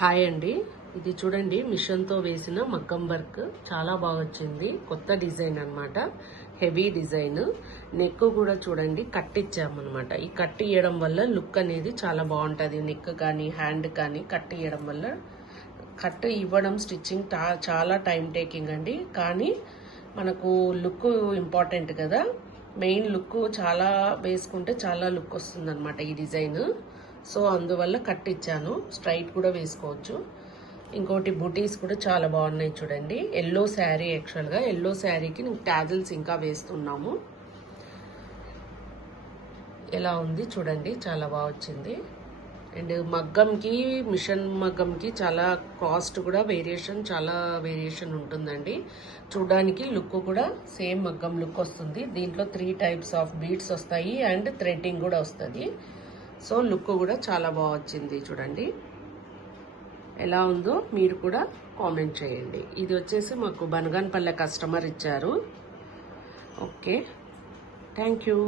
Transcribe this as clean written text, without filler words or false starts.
Hi అండి, ఇది చూడండి మిషన్తో వేసిన మగ్గం వర్క్ చాలా బాగా వచ్చింది. కొత్త డిజైన్ అన్నమాట, హెవీ డిజైన్. నెక్ కూడా చూడండి కట్ ఇచ్చామన్నమాట. ఈ కట్ ఇవ్వడం వల్ల లుక్ అనేది చాలా బాగుంటుంది. నెక్ కానీ హ్యాండ్ కానీ కట్ ఇవ్వడం వల్ల, కట్ ఇవ్వడం స్టిచ్చింగ్ చాలా టైం టేకింగ్ అండి. కానీ మనకు లుక్ ఇంపార్టెంట్ కదా, మెయిన్ లుక్ చాలా వేసుకుంటే చాలా లుక్ వస్తుంది అనమాట ఈ డిజైన్. సో అందువల్ల కట్ ఇచ్చాను. స్ట్రైట్ కూడా వేసుకోవచ్చు. ఇంకోటి బుటీస్ కూడా చాలా బాగున్నాయి చూడండి. ఎల్లో శారీ, యాక్చువల్గా ఎల్లో శారీకి టాజిల్స్ ఇంకా వేస్తున్నాము. ఎలా ఉంది చూడండి, చాలా బాగా వచ్చింది. అండ్ మగ్గంకి, మిషన్ మగ్గంకి చాలా కాస్ట్ కూడా చాలా వేరియేషన్ ఉంటుందండి. చూడడానికి లుక్ కూడా సేమ్ మగ్గం లుక్ వస్తుంది. దీంట్లో 3 టైప్స్ ఆఫ్ బీడ్స్ వస్తాయి అండ్ థ్రెడ్డింగ్ కూడా వస్తుంది. సో లుక్ కూడా చాలా బాగా వచ్చింది చూడండి. ఎలా ఉందో మీరు కూడా కామెంట్ చేయండి. ఇది వచ్చేసి మాకు బనగానపల్లె కస్టమర్ ఇచ్చారు. Okay, thank you.